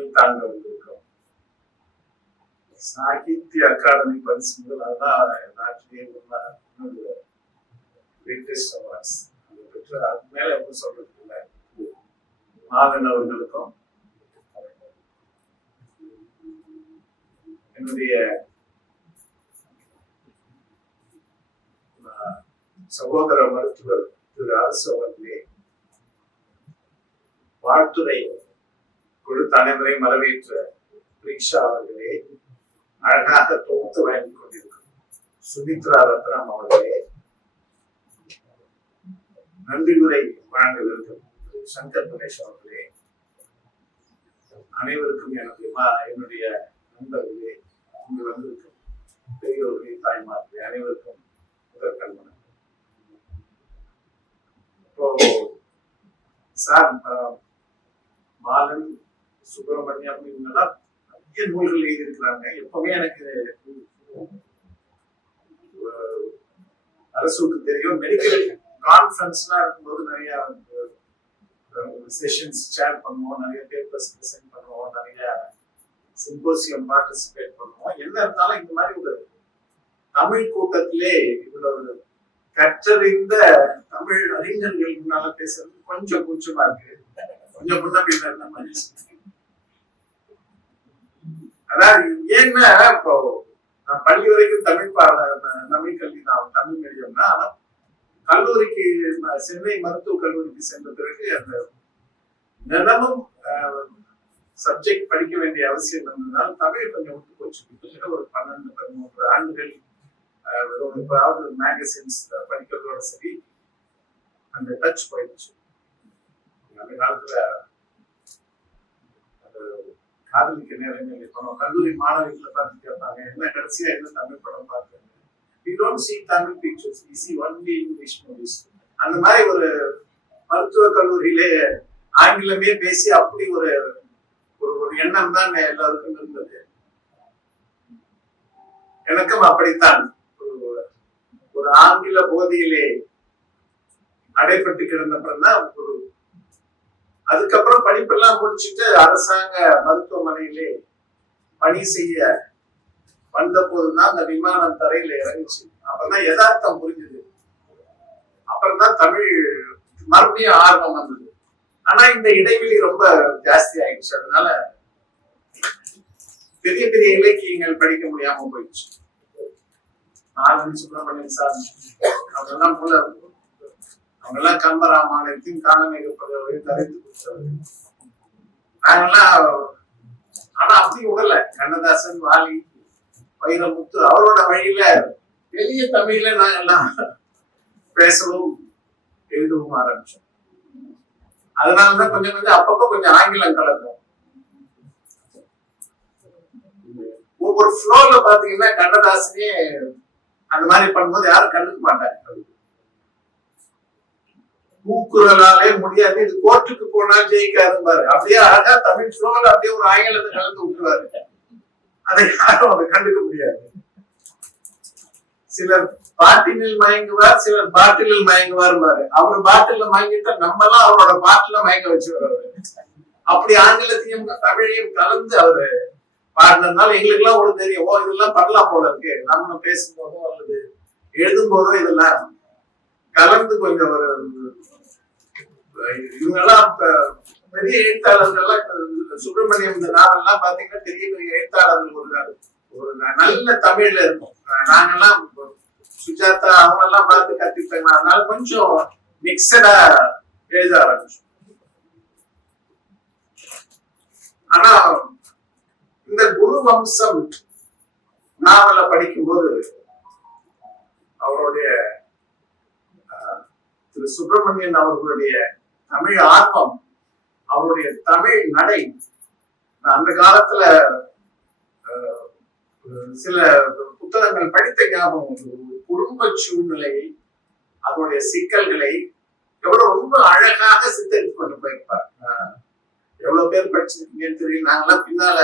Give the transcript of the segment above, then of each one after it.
தலைமை தாங்க வந்திருக்கோம் சாகித்ய அகாடமி பரிசு முதல் அதான் நாட்டிலேயே கிரேட்டஸ்ட் அவார்ட்ஸ் அது பெற்று அது மேல எப்படி சொல்றது இல்லை மாதன் அவர்களுக்கும் என்னுடைய சகோதர மருத்துவர் திரு அரசு அவர்களே வாழ்த்துறை கொடுத்த அனைவரையும் வரவேற்ற ரிக்ஷா அவர்களே அழகாக தொகுத்து வழங்கிக் கொண்டிருக்கும் சுமித்ரா ரத்னம் அவர்களே நன்றி உரை வழங்கவிருக்கும் சங்கர் கணேஷ் அவர்களே அனைவருக்கும் எனது மா- என்னுடைய நண்பர்களே இங்கு வந்திருக்கும் பெரியோர்களே தாய்மார்களே அனைவருக்கும் முதற்கண் இப்போ சார் பாலன் சுப்பிரமணியம் இவங்கெல்லாம் நிறைய நூல்கள் எழுதியிருக்கிறாங்க. எப்பவுமே எனக்கு அரசுக்கு தெரியும். மெடிக்கல் கான்ஃபரன்ஸ்லாம் இருக்கும்போது நிறைய செஷன்ஸ் ஷேர் பண்ணுவோம். நிறைய பேப்பர்ஸ் ப்ரெசென்ட் பண்ணுவோம். நிறைய சிம்போசியம் பார்ட்டிசிபேட் பண்ணுவோம். என்ன இருந்தாலும் இந்த மாதிரி ஒரு தமிழ் கூட்டத்திலே இவ்வளவு கற்றறிந்த தமிழ் அறிஞர்கள் முன்னால பேசுறது கொஞ்சம் கூச்சமா இருக்கு. கொஞ்சம் முன்ன பின்ன மாதிரி அதாவது ஏன்னா இப்போ நான் பள்ளி வரைக்கும் தமிழ் பாட தமிழ் கல்வி நான் தமிழ் மீடியம்னா கல்லூரிக்கு நான் சென்னை மருத்துவக் கல்லூரிக்கு சென்ற பிறகு அந்த தினமும் சப்ஜெக்ட் படிக்க வேண்டிய அவசியம் இருந்ததுனால தமிழ் கொஞ்சம் விட்டு போச்சு. கிட்டத்தட்ட ஒரு பன்னெண்டு பதிமூன்று ஆண்டுகள் ஒரு எப்பாவது மேகசின்ஸ் படிக்கிறதோட சரி அந்த டச் போயிடுச்சு அந்த காலத்துல அது காதலிக்க நேரங்கள் இப்போ கல்லூரி மாணவிகளை பார்த்து கேட்பாங்க என்ன கடைசியா என்ன தமிழ் படம் பார்த்தேன் we don't see Tamil pictures. We see only அந்த மாதிரி ஒரு மருத்துவ கல்லூரியிலே ஆங்கிலமே பேசி அப்படி ஒரு ஒரு ஒரு எண்ணம் தான் எல்லாருக்கும் இருந்தது. எனக்கும் அப்படித்தான். ஒரு ஒரு ஆங்கில போதியிலே அடைப்பட்டு கிடந்தப்பறம் தான் ஒரு அதுக்கப்புறம் படிப்பெல்லாம் முடிச்சுட்டு அரசாங்க மருத்துவமனையிலே பணி செய்ய வந்த போதுதான் அந்த விமானம் தரையில இறங்குச்சு. அப்பதான் யதார்த்தம் புரிஞ்சுது. அப்புறம் தான் தமிழ் மறுபடியும் ஆர்வம் வந்தது. ஆனா இந்த இடைவெளி ரொம்ப ஜாஸ்தி ஆயிடுச்சு. அதனால பெரிய பெரிய இலக்கியங்கள் படிக்க முடியாம போயிடுச்சு. ஆனந்த் சுப்பிரமணியன் சார்? அதெல்லாம் போல அவங்கெல்லாம் கம்பராமாயணத்தின் காணமிகப்படுவதை தரைத்து கொடுத்தவர்கள் நாங்கெல்லாம் ஆனா அப்படி விடல. கண்ணதாசன் வாலி வைரமுத்து அவரோட வழியில பெரிய தமிழ்ல நாங்கெல்லாம் பேசவும் எழுதவும் ஆரம்பிச்சோம். அதனாலதான் கொஞ்சம் கொஞ்சம் அப்பப்ப கொஞ்சம் ஆங்கிலம் கலக்கும் ஒவ்வொரு ஃப்ளோல பாத்தீங்கன்னா கண்ணதாசனே அந்த மாதிரி பண்ணும்போது யாரும் கண்டுக்க மாட்டாங்க. கூக்குரலாலே முடியாது. இது கோர்ட்டுக்கு போனா ஜெயிக்காது பாரு. அப்படியே அழகா தமிழ் ஃப்ளோல அப்படியே ஒரு ஆங்கிலத்தை கலந்து விட்டுருவாரு. அதை யாரும் அதை கண்டுக்க முடியாது. சிலர் பாட்டிலில் மயங்குவார் சிலர் பாட்டிலில் மயங்குவார் பாரு. அவர் பாட்டில மயங்கிட்டா நம்ம எல்லாம் அவரோட பாட்டில மயங்க வச்சு வர்றாரு அப்படி ஆங்கிலத்தையும் தமிழையும் கலந்து அவரு பாடினதுனால எங்களுக்கு எல்லாம் ஒரு தெரியும். ஓ இதெல்லாம் பண்ணலாம் போல இருக்கு. நம்ம பேசும்போதோ அல்லது எழுதும் போதோ இதெல்லாம் கலந்து கொஞ்சம் ஒரு இவங்கெல்லாம் பெரிய எழுத்தாளர்கள்லாம் சுப்பிரமணியம் இந்த நாவல்லாம் பாத்தீங்கன்னா பெரிய பெரிய எழுத்தாளர்கள் ஒரு ஒரு நல்ல தமிழ்ல இருக்கும். நாங்கெல்லாம் சுஜாதா அவங்க எல்லாம் பார்த்து கத்துக்கிட்டாங்க அதனால கொஞ்சம் மிக்சடா எழுத ஆரம்பிச்சோம். ஆனா இந்த குரு வம்சம் நாவலை படிக்கும்போது அவருடைய சுப்பிரமணியன் அவர்களுடைய தமிழ் ஆர்வம் அவருடைய தமிழ் நடை நான் அந்த காலத்துல சில புத்தகங்கள் படித்த ஞாபகம் குடும்ப சூழ்நிலை அதனுடைய சிக்கல்களை எவ்வளவு ரொம்ப அழகாக சித்தரித்து கொண்டு போயிருப்பார். எவ்வளவு பேர் படிச்சிருக்கீங்கன்னு தெரியல. நாங்கெல்லாம் பின்னால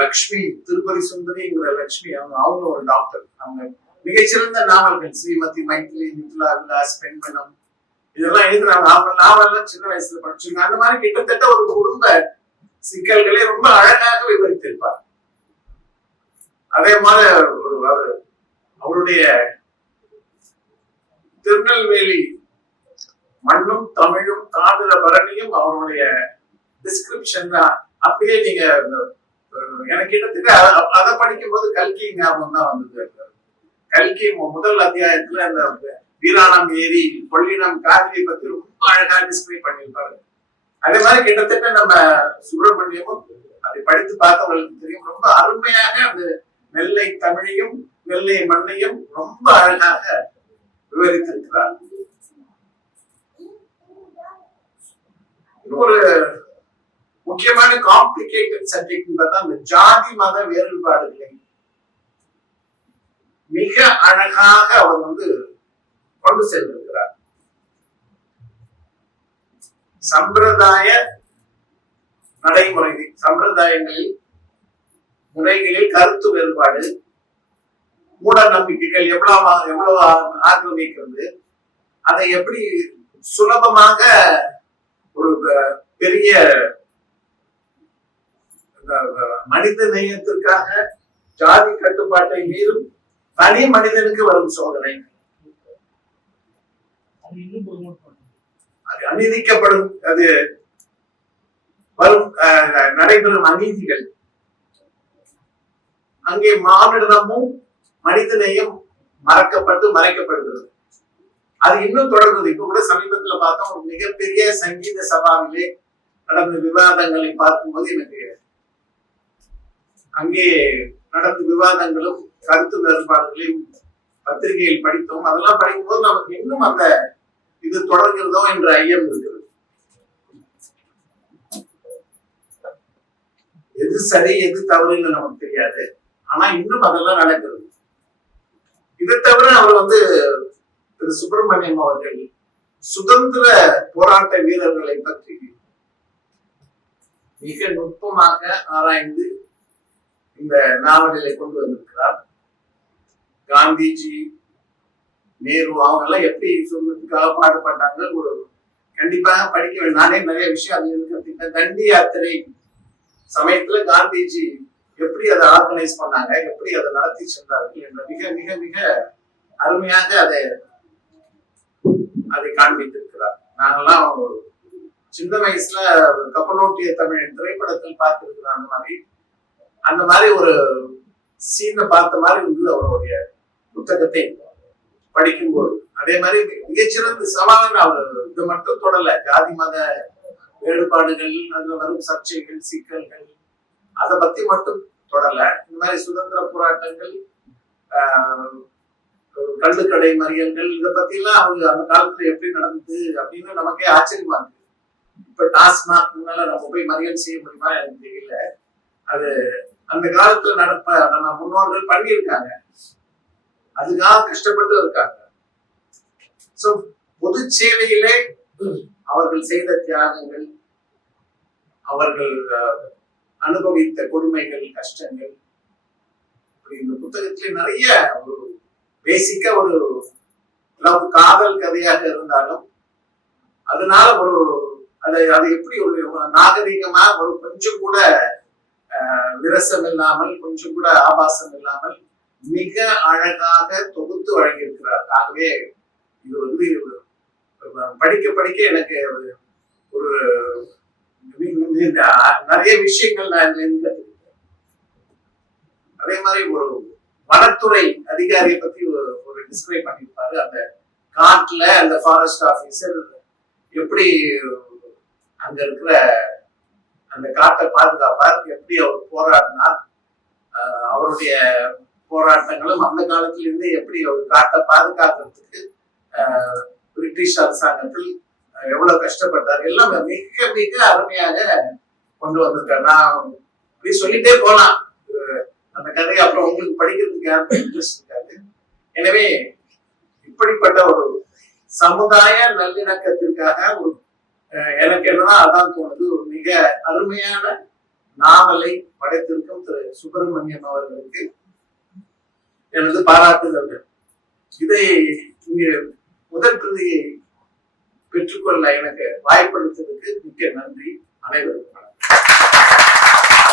லக்ஷ்மி திருப்பதி சுந்தரிங்கிற லக்ஷ்மி அவங்க அவங்க ஒரு டாக்டர். அவங்க மிகச்சிறந்த நாவல்கள். ஸ்ரீமதி மைத்திலி மிதுலா விலாஸ் பெண்மனம் இதெல்லாம் எழுதுறாங்க நாவல் நாவல்லாம் சின்ன வயசுல படிச்சிருக்காங்க அந்த மாதிரி கிட்டத்தட்ட ஒரு குடும்ப சிக்கல்களை ரொம்ப அழகாக விவரித்திருப்பார். அதே மாதிரி ஒரு அவருடைய திருநெல்வேலி மண்ணும் தமிழும் காதல பரணியும் அவருடைய டிஸ்கிரிப்ஷன் தான். அப்படியே நீங்க எனக்கு கிட்டத்தட்ட அதை படிக்கும் போது கல்கி ஞாபகம் தான் வந்தது கல்கி முதல் அத்தியாயத்துல அந்த வீராணம் ஏரி கொள்ளினம் காவிரி பத்தி ரொம்ப அழகா டிஸ்கிரைப் பண்ணியிருப்பாரு. அதே மாதிரி கிட்டத்தட்ட நம்ம சுப்பிரமணியமும் அதை படித்து பார்த்தவர்களுக்கு தெரியும். ரொம்ப அருமையாக அந்த நெல்லை தமிழையும் நெல்லை மண்ணையும் ரொம்ப அழகாக விவரித்திருக்கிறார். இன்னொரு முக்கியமான காம்ப்ளிகேட்டட் சப்ஜெக்ட் பார்த்தா அந்த ஜாதி மத வேறுபாடுகளை மிக அழகாக அவர் வந்து கொண்டு சென்றிருக்கிறார். சம்பிரதாய நடைமுறை சம்பிரதாயங்களில் முறைகளில் கருத்து வேறுபாடு மூட நம்பிக்கைகள் எவ்வளவு எவ்வளவு ஆக்கிரமிக்கிறது அதை எப்படி சுலபமாக ஒரு பெரிய மனித நேயத்திற்காக ஜாதி கட்டுப்பாட்டை மீறும் தனி மனிதனுக்கு வரும் சோதனை. அது அநீதிக்கப்படும். அது வரும் நடைபெறும் அநீதிகள். அங்கே மானிடமும் மனிதநேயம் மறக்கப்பட்டு மறைக்கப்படுகிறது. அது இன்னும் தொடர்கிறது. இப்ப கூட சமீபத்துல பார்த்தோம் ஒரு மிகப்பெரிய சங்கீத சபாவிலே நடந்த விவாதங்களை பார்க்கும்போது எனக்கு அங்கே நடந்த விவாதங்களும் கருத்து வேறுபாடுகளையும் பத்திரிகையில் படித்தோம். அதெல்லாம் படிக்கும்போது நமக்கு இன்னும் அந்த இது தொடர்கிறதோ என்ற ஐயம் இருக்கிறது. எது சரி எது தவறுன்னு நமக்கு தெரியாது. ஆனா இன்னும் அதெல்லாம் நடக்கிறது. இதை தவிர அவர் வந்து திரு சுப்பிரமணியம் அவர்கள் சுதந்திர போராட்ட வீரர்களை பற்றி மிக நுட்பமாக ஆராய்ந்து இந்த நாவலிலே கொண்டு வந்திருக்கிறார். காந்திஜி நேரு அவங்க எல்லாம் எப்படி சுதந்திரத்துக்காக பாடுபட்டாங்க ஒரு கண்டிப்பாக படிக்க வேண்டும் நானே நிறைய விஷயம் அது இருக்கிறது. தண்டி யாத்திரை சமயத்துல காந்திஜி எப்படி அதை ஆர்கனைஸ் பண்ணாங்க எப்படி அதை நடத்தி சென்றார்கள் என்ற மிக மிக மிக அருமையாக அதை அதை காண்பித்திருக்கிறார். நாங்கெல்லாம் சின்ன வயசுல கப்பலோட்டிய தமிழ் திரைப்படத்தில் பார்த்திருக்கிறோம் அந்த மாதிரி. அந்த மாதிரி ஒரு சீனை பார்த்த மாதிரி இருந்தது அவருடைய புத்தகத்தை படிக்கும்போது. அதே மாதிரி மிகச்சிறந்த சவாலான அவர். இது மட்டும் தொடல ஜாதி மத வேறுபாடுகள் அதுல வரும் சர்ச்சைகள் சிக்கல்கள் அதை பத்தி மட்டும் தொடல இந்த மாதிரி சுதந்திர போராட்டங்கள் கள்ளுக்கடை மறியல்கள் இதை பத்தி எல்லாம் அவங்க அந்த காலத்துல எப்படி நடந்தது அப்படின்னு நமக்கே ஆச்சரியமா இருக்கு. இப்ப டாஸ்மாக் முன்னால நம்ம போய் மறியல் செய்ய முடியுமா எனக்கு தெரியல. அது அந்த காலத்துல நடப்ப நம்ம முன்னோர்கள் பண்ணியிருக்காங்க. அதுக்காக கஷ்டப்பட்டு இருக்காங்க. சோ பொது சேவையிலே அவர்கள் செய்த தியாகங்கள் அவர்கள் அனுபவித்த கொடுமைகள் கஷ்டங்கள் இந்த புத்தகத்திலே நிறைய ஒரு பேசிக்கா ஒரு லவ் காதல் கதையாக இருந்தாலும் அதனால ஒரு அதை அது எப்படி ஒரு நாகரிகமா ஒரு கொஞ்சம் கூட அஹ், விரசம் இல்லாமல் கொஞ்சம் கூட ஆபாசம் இல்லாமல் மிக அழகாக தொகுத்து வழங்கியிருக்கிறார். ஆகவே இது வந்து படிக்க படிக்க எனக்கு ஒரு ஒரு நிறைய விஷயங்கள் நான் அதே மாதிரி ஒரு வனத்துறை அதிகாரியை பத்தி ஒரு ஒரு டிஸ்கிரைப் பண்ணியிருப்பாரு. அந்த காட்டுல அந்த ஃபாரஸ்ட் ஆஃபீஸர் எப்படி அங்க இருக்கிற அந்த காட்டை பாதுகாப்பார் எப்படி அவர் போராடினார் அவருடைய போராட்டங்களும் அந்த காலத்திலிருந்து எப்படி ஒரு காட்டை பாதுகாக்கிறதுக்கு பிரிட்டிஷ் அரசாங்கத்தில் எவ்வளவு கஷ்டப்பட்டார் எல்லாம் மிக மிக அருமையாக கொண்டு வந்திருக்காரு. நான் இப்படி சொல்லிட்டே போலாம் அந்த கதையை அப்புறம் உங்களுக்கு படிக்கிறதுக்கு யாருக்கும் இன்ட்ரெஸ்ட் இருக்காது. எனவே இப்படிப்பட்ட ஒரு சமுதாய நல்லிணக்கத்திற்காக ஒரு எனக்கு என்னதான் அதான் தோணுது ஒரு மிக அருமையான நாவலை படைத்திருக்கும் திரு சுப்பிரமணியம் அவர்களுக்கு எனது பாராட்டுதல்கள். இதை இங்கே முதல் பிரதியை பெற்றுக்கொள்ள எனக்கு வாய்ப்பளித்ததுக்கு மிக்க நன்றி. அனைவருக்கும்